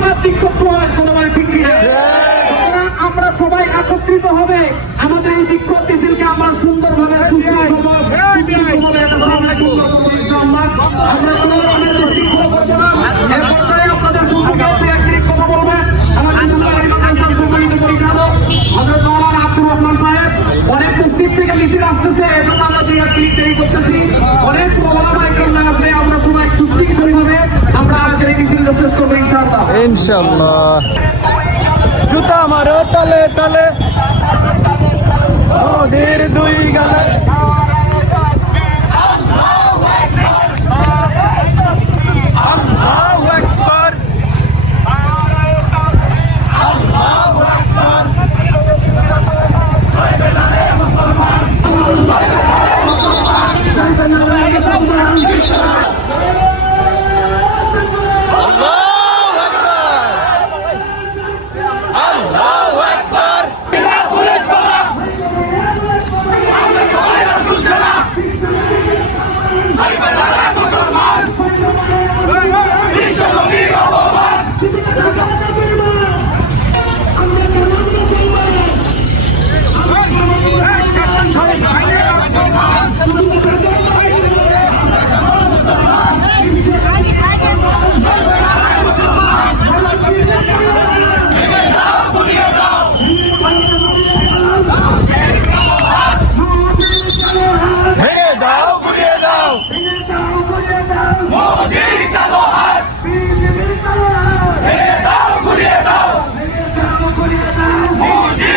প্রতিবাদ বিক্ষোভ? সুতরাং আমরা সবাই একত্রিত হবে আমাদের এই বিক্ষোভ মিছিলকে আমরা সুন্দরভাবে। আমরা কোনো রকমের করব না। আপনাদের সম্মুখে কথা। আমার সম্মানিত পরিচালক আব্দুর রহমান সাহেব অনেক পশ্চিম থেকে মিছিল আসতেছে এজন্য আমরা দুই এক দেরি করতেছি অনেক ইকরাম আসবে আমরা সবাই সুশৃঙ্খলভাবে আমরা আজকের এই মিছিলটা শেষ করব ইনশাআল্লাহ। ইনশাল্লাহ জুতা মারো তালে তালে। ওদের দুই গালে। মোদির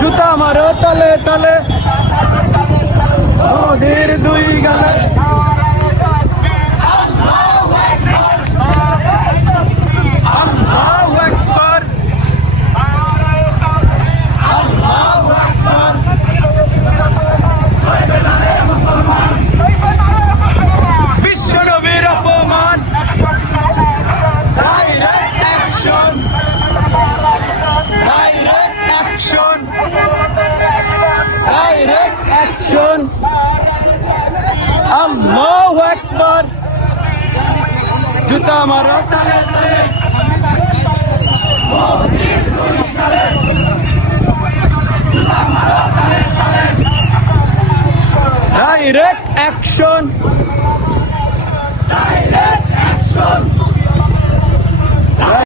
জুতা মারো তলে তলে ওদের দুই গালে। আল্লাহু আকবার। জুতা মারা। Direct action direct action